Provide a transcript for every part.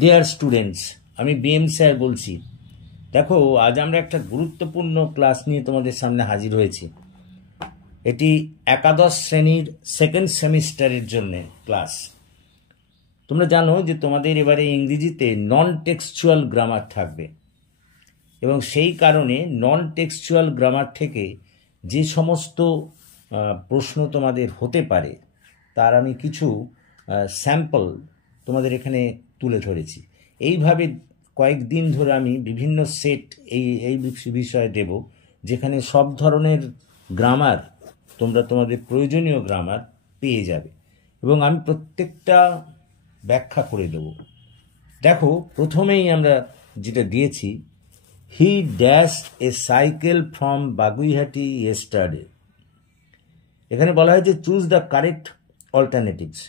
Dear students, আমি BM sir বলছি। দেখো, আজ আমরা একটা গুরুত্বপূর্ণ ক্লাস নিয়ে তোমাদের সামনে হাজির হয়েছি। এটি একাদশ শ্রেণীর সেকেন্ড সেমিস্টারের জন্য ক্লাস। তোমরা জানো যে তোমাদের এবারে ইংরেজিতে নন টেক্সচুয়াল গ্রামার থাকবে, এবং সেই কারণে নন টেক্সচুয়াল গ্রামার থেকে যে সমস্ত প্রশ্ন তোমাদের হতে পারে তার আমি কিছু স্যাম্পল তোমাদের এখানে তুলে ধরেছি। এইভাবে কয়েকদিন ধরে আমি বিভিন্ন সেট এই বিষয়ে দেব, যেখানে সব ধরনের গ্রামার তোমরা তোমাদের প্রয়োজনীয় গ্রামার পেয়ে যাবে, এবং আমি প্রত্যেকটা ব্যাখ্যা করে দেব। দেখো, প্রথমেই আমরা যেটা দিয়েছি, he dash a cycle from Baguihati yesterday. এখানে বলা হয়েছে চুজ দ্য কারেক্ট অল্টারনেটিভস।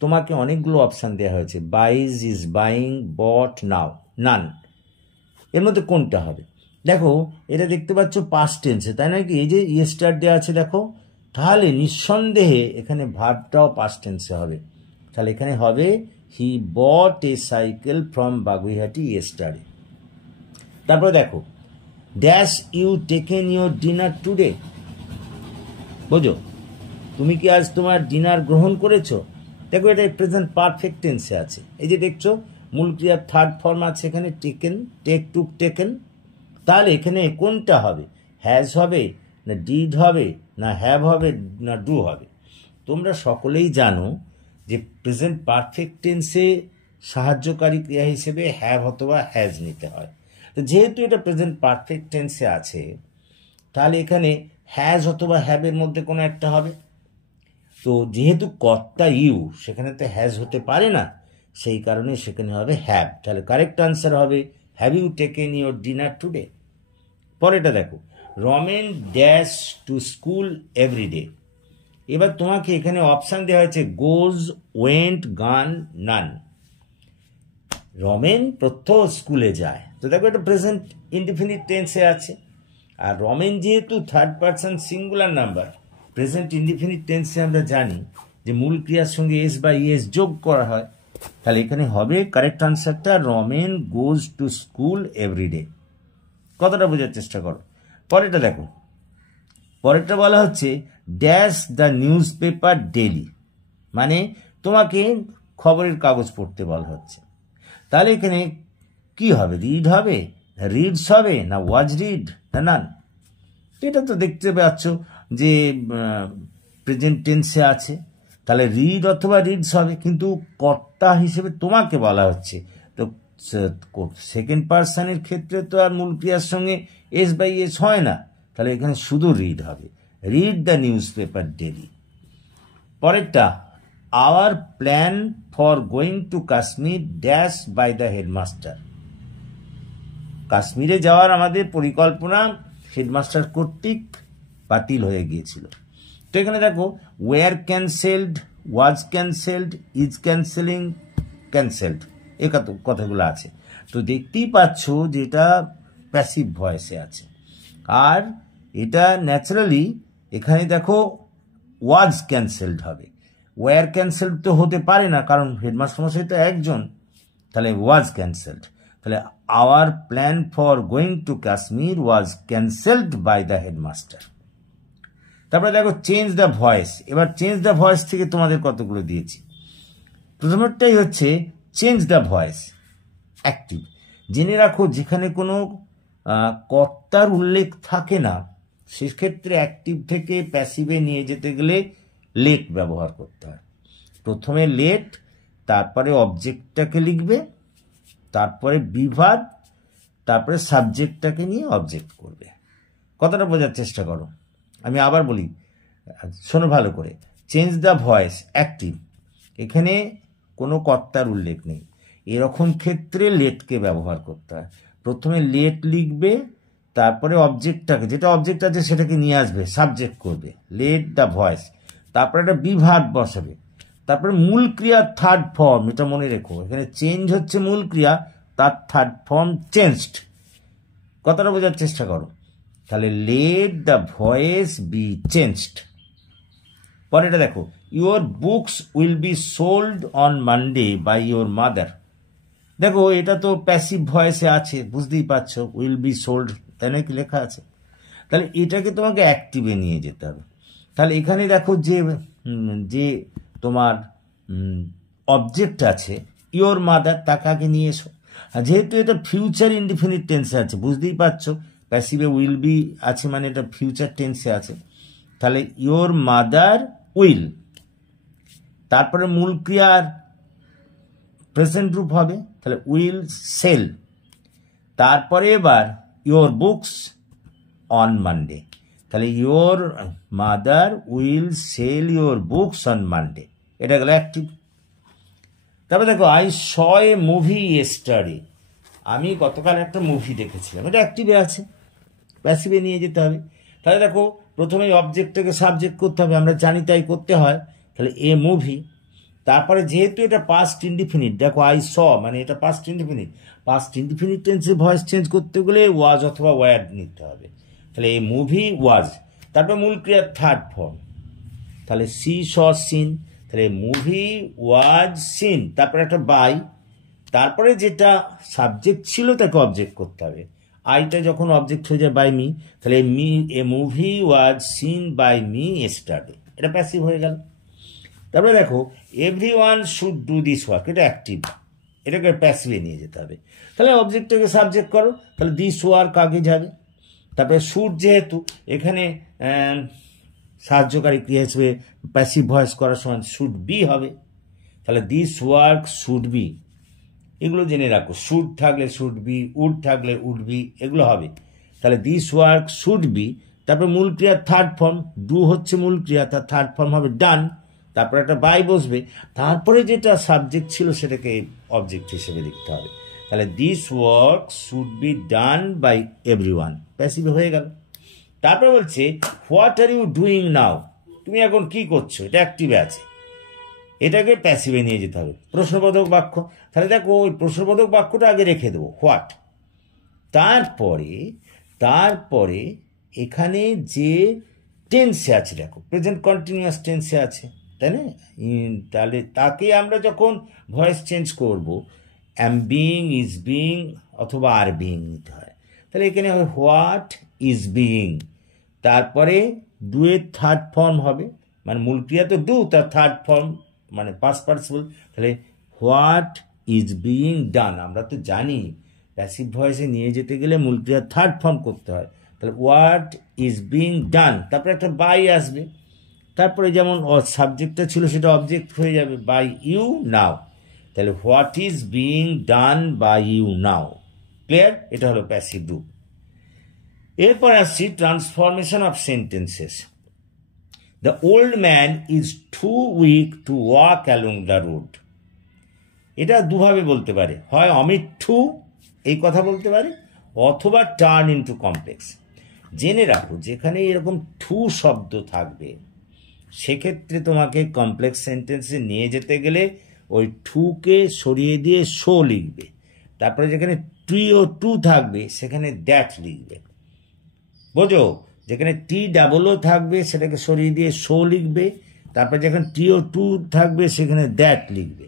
তোমাকে অনেকগুলো অপশান দেওয়া হয়েছে, বাইজ, ইজ বাইং, বট, নাও, নান। এর মধ্যে কোনটা হবে? দেখো, এটা দেখতে পাচ্ছ পাস্ট টেন্সে, তাই নাকি? এই যে ইয়েস্টারডে আছে, দেখো, তাহলে নিঃসন্দেহে এখানে ভার্বটাও পাস্ট টেন্সে হবে। তাহলে এখানে হবে he bought a cycle from Baguihati yesterday. তারপরে দেখো, dash you taken your dinner today. বোঝো, তুমি কি আজ তোমার ডিনার গ্রহণ করেছো? দেখো, এটা প্রেজেন্ট পারফেক্ট টেন্সে আছে। এই যে দেখছো, মূল ক্রিয়ার থার্ড ফর্ম আছে এখানে, টেকেন, টেক, টুক, টেকেন। তাহলে এখানে কোনটা হবে? হ্যাজ হবে, না ডিড হবে, না হ্যাভ হবে, না ডু হবে? তোমরা সকলেই জানো যে প্রেজেন্ট পারফেক্ট টেন্সে সাহায্যকারী ক্রিয়া হিসেবে হ্যাভ অথবা হ্যাজ নিতে হয়। তো যেহেতু এটা প্রেজেন্ট পারফেক্ট টেন্সে আছে, তাহলে এখানে হ্যাজ অথবা হ্যাভের মধ্যে কোনো একটা হবে। তো যেহেতু কর্তা ইউ, সেখানে তো হ্যাজ হতে পারে না, সেই কারণে সেখানে হবে হ্যাভ। তাহলে কারেক্ট আনসার হবে have you taken your dinner today. পরেটা দেখো, Ramen dash to school every day. এবার তোমাকে এখানে অপশান দেওয়া হয়েছে গোজ, ওয়েন্ট, গান, নান। রমেন প্রত্যহ স্কুলে যায়, তো দেখো এটা প্রেজেন্ট ইনডিফিনিট টেন্সে আছে। আর রমেন যেহেতু third person singular number, present indefinite টেন্সে আমরা জানি যে মূল ক্রিয়ার সঙ্গে এস বা ইএস যোগ করা হয়। তাহলে এখানে হবে কারেক্ট আনসারটা Ramen goes to school every day. কতটা বোঝার চেষ্টা করো। পরেরটা দেখো, পরেরটা বলা হচ্ছে dash the newspaper daily, মানে তোমাকে খবরের কাগজ পড়তে বলা হচ্ছে। তাহলে এখানে কি হবে? রিড হবে, রিডস হবে, না ওয়াজ রিড, না নান? এটা তো দেখতে পাচ্ছ যে প্রেজেন্ট টেন্সে আছে, তাহলে রিড অথবা রিডস হবে, কিন্তু কর্তা হিসেবে তোমাকে বলা হচ্ছে। তো সেকেন্ড পার্সনের ক্ষেত্রে তো আর মূল ক্রিয়ার সঙ্গে এস বাই এস হয় না, তাহলে এখানে শুধু রিড হবে, read the newspaper daily. পরেরটা, our plan for going to Kashmir dash by the headmaster. কাশ্মীরে যাওয়ার আমাদের পরিকল্পনা হেডমাস্টার কর্তৃক বাতিল হয়ে গিয়েছিল। তো এখানে দেখো, were cancelled, was cancelled, is cancelling, cancelled, এ কথাগুলো আছে। তো দেখতেই পাচ্ছ যে এটা প্যাসিভ ভয়েসে আছে। আর এটা ন্যাচারালি এখানে দেখো ওয়াজ ক্যান্সেলড হবে, ওয়ার ক্যান্সেলড তো হতে পারে না, কারণ হেডমাস্টার মশাই তো একজন। তাহলে ওয়াজ ক্যান্সেলড। তাহলে our plan for going to Kashmir was cancelled by the headmaster. তারপরে দেখো চেঞ্জ দ্য ভয়েস। এবার চেঞ্জ দ্য ভয়েস থেকে তোমাদের কতগুলো দিয়েছি। প্রথমটাই হচ্ছে চেঞ্জ দ্য ভয়েস অ্যাক্টিভ। জেনে রাখো, যেখানে কোনো কর্তার উল্লেখ থাকে না, সেক্ষেত্রে অ্যাক্টিভ থেকে প্যাসিভে নিয়ে যেতে গেলে লেট ব্যবহার করতে হয়। প্রথমে লেট, তারপরে অবজেক্টটাকে লিখবে, তারপরে বিভাগ, তারপরে সাবজেক্টটাকে নিয়ে অবজেক্ট করবে। কতটা বোঝার চেষ্টা করো। আমি আবার বলি, শোনো ভালো করে। চেঞ্জ দ্য ভয়েস অ্যাক্টিভ, এখানে কোনো কর্তার উল্লেখ নেই, এরকম ক্ষেত্রে লেটকে ব্যবহার করতে হয়। প্রথমে লেট লিখবে, তারপরে অবজেক্টটাকে, যেটা অবজেক্ট আছে সেটাকে নিয়ে আসবে, সাবজেক্ট করবে, লেট দ্য ভয়েস, তারপরে একটা বিভাগ বসাবে, তারপরে মূল ক্রিয়ার থার্ড ফর্ম, এটা মনে রেখো, এখানে চেঞ্জ হচ্ছে মূল ক্রিয়া, তার থার্ড ফর্ম চেঞ্জড। কথাটা বোঝার চেষ্টা করো। তাহলে let the voice be changed. পরেটা দেখো, your books will be sold on Monday by your mother. দেখো এটা তো প্যাসিভ ভয়েসে আছে, বুঝতেই পারছো, উইল বি সোল্ড, তাই না, কি লেখা আছে। তাহলে এটাকে তোমাকে অ্যাক্টিভে নিয়ে যেতে হবে। তাহলে এখানে দেখো যে তোমার অবজেক্ট আছে ইয়োর মাদার, তাকে আগে নিয়ে এসো। আর যেহেতু এটা ফিউচার ইনডিফিনিট টেন্সে আছে, বুঝতেই পারছো প্যাসিভে উইল বি আছে মানে এটা ফিউচার টেন্সে আছে। তাহলে ইয়োর মাদার উইল, তারপরে মূল ক্রিয়ার প্রেজেন্ট রূপ হবে, তাহলে উইল সেল। তারপরে এবার ইয়োর বুকস অন মানডে, তাহলে your mother will sell your books on Monday, এটা গেল অ্যাক্টিভ। তারপরে দেখো I saw a movie yesterday, আমি গতকাল একটা মুভি দেখেছিলাম, এটা অ্যাক্টিভে আছে, প্যাসিভে নিয়ে যেতে হবে। তাহলে দেখো প্রথমে অবজেক্টটাকে সাবজেক্ট করতে হবে, আমরা জানি তাই করতে হয়। তাহলে এ মুভি, তারপরে যেহেতু এটা পাস্ট ইনডিফিনিট, দেখো আই স মানে এটা পাস্ট ইনডিফিনিট, পাস্ট ইনডিফিনিট টেন্সে ভয়েস চেঞ্জ করতে গেলে ওয়াজ অথবা ওয়ার নিতে হবে। তাহলে এই মুভি ওয়াজ, তারপরে মূল ক্রিয়ার থার্ড ফর্ম, তাহলে সি স সিন, তাহলে মুভি ওয়াজ সিন, তারপরে একটা বাই, তারপরে যেটা সাবজেক্ট ছিল তাকে অবজেক্ট করতে হবে। আইটা যখন অবজেক্ট হয়ে যায় বাই মি, তাহলে a movie was seen by me yesterday, এটা প্যাসিভ হয়ে গেল। তারপরে দেখো everyone should do this work, এটা অ্যাক্টিভ, এটাকে প্যাসিভে নিয়ে যেতে হবে। তাহলে অবজেক্টটাকে সাবজেক্ট করো, তাহলে দিস ওয়ার্ক আগে যাবে। তারপরে শুড, যেহেতু এখানে সাহায্যকারী ক্রিয়া হিসেবে প্যাসিভ ভয়েস করার সময় শুড বি হবে, তাহলে দিস ওয়ার্ক শুড বি, এগুলো জেনে রাখো। শুড থাকলে শুড বি, উড থাকলে উড বি, এগুলো হবে। তাহলে দিস ওয়ার্ক শুড বি, তারপরে মূল ক্রিয়ার থার্ড ফর্ম, ডু হচ্ছে মূল ক্রিয়া, তার থার্ড ফর্ম হবে ডান, তারপরে একটা বাই বসবে, তারপরে যেটা সাবজেক্ট ছিল সেটাকে অবজেক্ট হিসেবে লিখতে হবে। তাহলে this work should be done by everyone, passive হয়ে গেল। তারপরে বলছে what are you doing now, তুমি এখন কি করছো, এটা অ্যাক্টিভে আছে, এটাকে প্যাসিভে নিয়ে যেতে হবে। প্রশ্নবোধক বাক্য, তাহলে দেখো ওই প্রশ্নবোধক বাক্যটা আগে রেখে দেবো হোয়াট, তারপরে এখানে যে টেন্সে আছে, দেখো প্রেজেন্ট কন্টিনিউয়াস টেন্সে আছে, তাই না, তাহলে তাকে আমরা যখন ভয়েস চেঞ্জ করব অ্যাম বিইং, ইজ বিইং অথবা আর বিইং নিতে হয়। তাহলে এখানে হবে হোয়াট ইজ বিইং, তারপরে ডু এর থার্ড ফর্ম হবে, মানে মূল ক্রিয়া তো ডু, তার থার্ড ফর্ম মানে পাস্ট পার্টিসিপল, তাহলে হোয়াট ইজ বিইং ডান। আমরা তো জানি প্যাসিভ ভয়েসে নিয়ে যেতে গেলে মূল ক্রিয়ার থার্ড ফর্ম করতে হয়, তাহলে হোয়াট ইজ বিইং ডান, তারপরে একটা বাই আসবে, তারপরে যেমন সাবজেক্টটা ছিল সেটা অবজেক্ট হয়ে যাবে বাই ইউ নাও, তাহলে what is being done by you now, clear, এটা হলো প্যাসিভ রূপ। এরপর আসছি transformation of sentences. The old man is too weak to walk along the road, এটা দুভাবে বলতে পারে, হয় অমিট টু এই কথা বলতে পারে, অথবা টার্ন ইনটু কমপ্লেক্স। জেনে রাখো যেখানে এরকম টু শব্দ থাকবে সেক্ষেত্রে তোমাকে কমপ্লেক্স সেন্টেন্সে নিয়ে যেতে গেলে ওই টুকে সরিয়ে দিয়ে শো লিখবে, তারপরে যেখানে টু থাকবে সেখানে দ্যাট লিখবে, বোঝো, যেখানে টি ডাবলও থাকবে সেটাকে সরিয়ে দিয়ে শো লিখবে, তারপরে যেখানে টু থাকবে সেখানে দ্যাট লিখবে,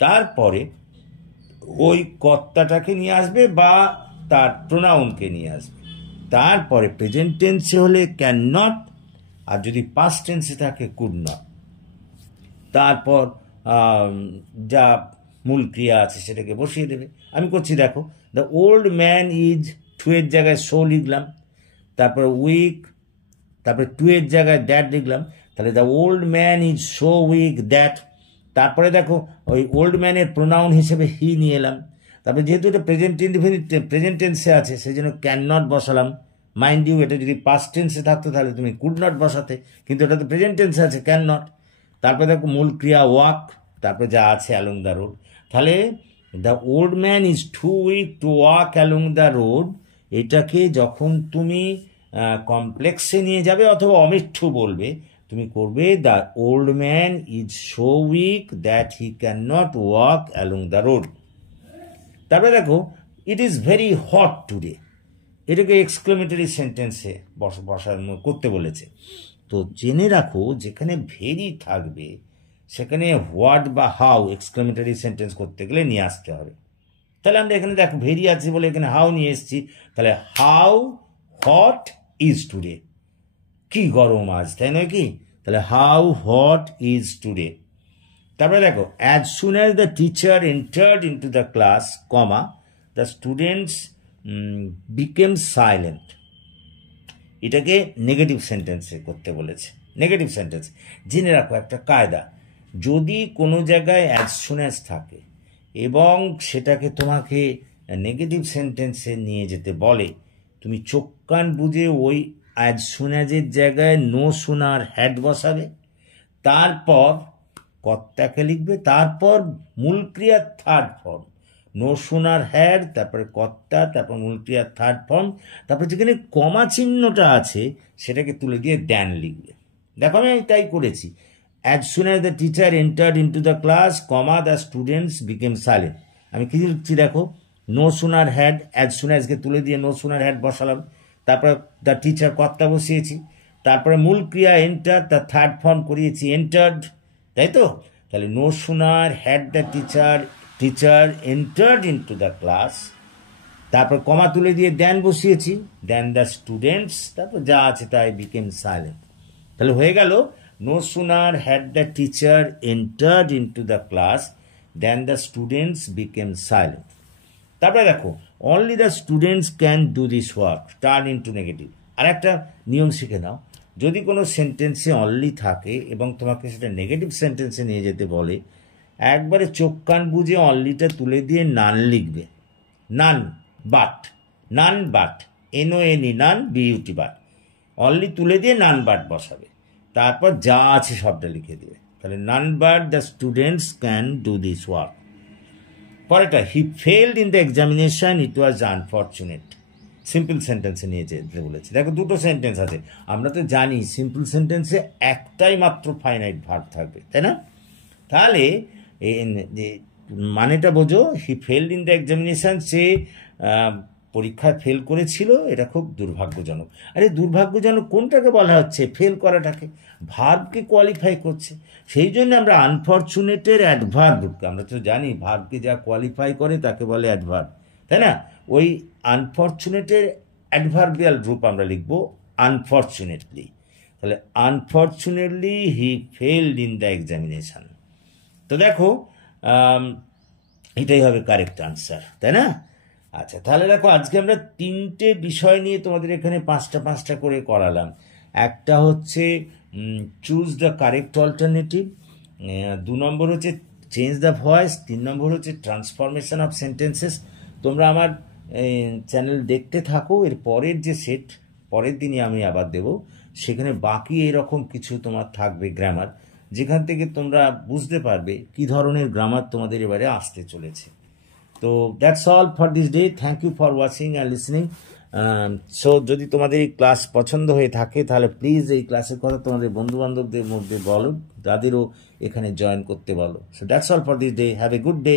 তারপরে ওই কর্তাটাকে নিয়ে আসবে বা তার প্রোনাউনকে নিয়ে আসবে, তারপরে প্রেজেন্ট টেন্সে হলে ক্যান নট, আর যদি পাস্ট টেন্সে থাকে কুড নট, তারপর যা মূল ক্রিয়া আছে সেটাকে বসিয়ে দেবে। আমি করছি, দেখো the old man is, to এর জায়গায় শো লিখলাম, তারপরে উইক, তারপরে টু এর জায়গায় দ্যাট লিখলাম, তাহলে the old man is show weak that, তারপরে দেখো ওই ওল্ড ম্যানের প্রোনাউন হিসেবে হি নিয়ে এলাম, তারপরে যেহেতু এটা প্রেজেন্ট টেন্সে আছে সেই জন্য ক্যান নট বসালাম। মাইন্ড ইউ, এটা যদি পাস্ট টেন্সে থাকতো তাহলে তুমি কুড নট বসাতে, কিন্তু এটা তো প্রেজেন্ট টেন্সে আছে ক্যান নট। তারপরে দেখো মূল ক্রিয়া ওয়াক, তারপরে যা আছে অ্যালং দ্য রোড, তাহলে the old man is too weak to walk along the road, এটাকে যখন তুমি কমপ্লেক্সে নিয়ে যাবে অথবা অমিঠ্যু বলবে, তুমি করবে the old man is so weak that he can not walk along the road. তারপরে দেখো it is very hot today, এটাকে এক্সক্লেমেটরি সেন্টেন্সে করতে বলেছে। তো জেনে রাখো যেখানে ভেরি থাকবে সেখানে হোয়াট বা হাউ এক্সক্লেমেটরি সেন্টেন্স করতে গেলে নিয়ে আসতে হবে। তাহলে আমরা এখানে দেখো ভেরি আছে বলে এখানে হাউ নিয়ে এসেছি, তাহলে হাউ হট ইজ টুডে, কি গরম আজ, তাই নয় কি? তাহলে হাউ হট ইজ টুডে। তারপরে দেখো as soon as the teacher entered into the class comma the students became silent, এটাকে নেগেটিভ সেন্টেন্সে করতে বলেছে। নেগেটিভ সেন্টেন্স জেনে রাখো একটা কায়দা, যদি কোনো জায়গায় অ্যাজ সুন অ্যাজ থাকে এবং সেটাকে তোমাকে নেগেটিভ সেন্টেন্সে নিয়ে যেতে বলে, তুমি চোখ কান বুঝে ওই অ্যাজ সুন অ্যাজের জায়গায় নো সুনার হ্যাড বসাবে, তারপর কর্তাকে লিখবে, তারপর মূল ক্রিয়ার third form, no sooner had, তারপরে কর্তা, তারপর মূল ক্রিয়ার থার্ড ফর্ম, তারপর যেখানে কমা চিহ্নটা আছে সেটাকে তুলে দিয়ে দ্যান লিখবে। দেখো আমি তাই করেছি, as soon as the teacher entered into the class comma the students became silent. আমি কি লিখছি দেখো, no sooner had, as soon অ্যাজকে তুলে দিয়ে নো সুনার হ্যাড বসালাম, তারপর দ্য টিচার কর্তা বসিয়েছি, তারপরে মূল ক্রিয়া এন্টার, তার থার্ড ফর্ম করিয়েছি এন্টার্ড, তাই তো? তাহলে no sooner had the teacher entered into the class, তারপর কমা তুলে দিয়ে দেন বসিয়েছি, দেন দ্য স্টুডেন্টস, তারপর যা আছে তাই বিকেম সাইলেন্ট। তাহলে হয়ে গেল no sooner had the teacher entered into the class then the students became silent. তারপরে দেখো only the students can do this work turn into negative. আর একটা নিয়ম শিখে নাও, যদি কোনো সেন্টেন্সে অনলি থাকে এবং তোমাকে সেটা নেগেটিভ সেন্টেন্সে নিয়ে যেতে বলে, একবারে চোখ কান বুঝে অনলিটা তুলে দিয়ে নান লিখবে, none but NONE none BUT but, only তুলে দিয়ে নান বাট বসাবে, তারপর যা আছে সবটা লিখে দেবে। তাহলে none but the students can do this work. পরেরটা he failed in the examination it was unfortunate, simple সেন্টেন্সে নিয়ে যেতে বলেছে। দেখো দুটো সেন্টেন্স আছে, আমরা তো জানি সিম্পল সেন্টেন্সে একটাই মাত্র ফাইনাইট ভার্ব থাকবে, তাই না? তাহলে মানেটা বোঝো, হি ফেলড ইন দ্য এক্সামিনেশন, সে পরীক্ষায় ফেল করেছিল, এটা খুব দুর্ভাগ্যজনক। আরে দুর্ভাগ্যজনক কোনটাকে বলা হচ্ছে? ফেল করাটাকে, ভার্বকে কোয়ালিফাই করছে। সেই জন্য আমরা আনফর্চুনেটের অ্যাডভার্ব, আমরা তো জানি ভার্বকে যা কোয়ালিফাই করে তাকে বলে অ্যাডভার্ব, তাই না? ওই আনফর্চুনেটের অ্যাডভার্বিয়াল রূপ আমরা লিখব আনফর্চুনেটলি। তাহলে unfortunately he failed in the examination. তো দেখো এটাই হবে কারেক্ট আনসার, তাই না? আচ্ছা, তাহলে দেখো আজকে আমরা তিনটে বিষয় নিয়ে তোমাদের এখানে পাঁচটা করে করালাম। একটা হচ্ছে চুজ দ্য কারেক্ট অল্টারনেটিভ, 2 নম্বর হচ্ছে চেঞ্জ দ্য ভয়েস, 3 নম্বর হচ্ছে ট্রান্সফরমেশন অফ সেন্টেন্সেস। তোমরা আমার চ্যানেল দেখতে থাকো, এর পরের যে সেট পরের দিনই আমি আবার দেব, সেখানে বাকি এরকম কিছু তোমার থাকবে গ্রামার, যেখান থেকে তোমরা বুঝতে পারবে কি ধরনের গ্রামার তোমাদের এবারে আসতে চলেছে। তো that's all for this day, thank you for watching and listening. So যদি তোমাদের এই ক্লাস পছন্দ হয়ে থাকে তাহলে প্লিজ এই ক্লাসের কথা তোমাদের বন্ধুবান্ধবদের মধ্যে বলো, তাদেরও এখানে জয়েন করতে বলো। So that's all for this day, have a good day.